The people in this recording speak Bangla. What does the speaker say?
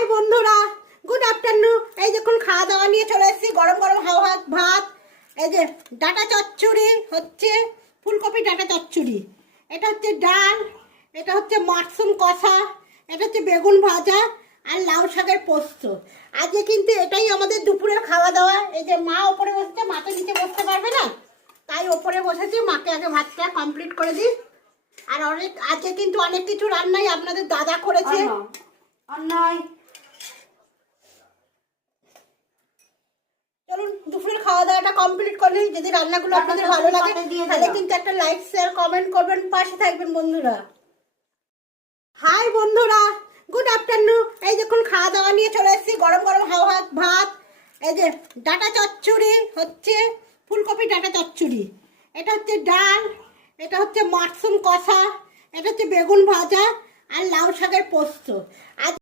হাই বন্ধুরা, গুড আফটারনুন। এই দেখুন খাওয়া দাওয়া নিয়ে চলে এসেছি। গরম গরম হাওয়া ভাত, এই যে ডাঁটা চচ্চড়ি হচ্ছে, ফুলকপি ডাঁটা চচ্চড়ি, এটা হচ্ছে ডাল, এটা হচ্ছে মাশরুম কষা, এটা হচ্ছে বেগুন ভাজা আর লাউ শাকের পোস্ত। আজকে কিন্তু এটাই আমাদের দুপুরের খাওয়া দাওয়া। এই যে মা ওপরে বসছে, মা তো নিচে বসতে পারবে না, তাই ওপরে বসেছি। মাকে আগে ভাতটা কমপ্লিট করে দিই। আর আজকে কিন্তু অনেক কিছু রান্নাই আপনাদের দাদা করেছে। চলুন দুপুরের খাওয়া দাওয়াটা কমপ্লিট করলেই, যদি রান্নাগুলো আপনাদের ভালো লাগে তাহলে কিন্তু একটা লাইক শেয়ার কমেন্ট করবেন, পাশে থাকবেন বন্ধুরা। হাই বন্ধুরা, গুড আফটারনুন। এই দেখুন খাওয়া দাওয়া নিয়ে চলে এসেছি। গরম গরম হাওয়া ভাত, এই যে ডাঁটা চচ্চড়ি হচ্ছে, ফুলকপি ডাঁটা চচ্চড়ি, এটা হচ্ছে ডাল, এটা হচ্ছে মাশরুম কষা, এটা হচ্ছে বেগুন ভাজা আর লাউ শাকের পোস্ত। আজ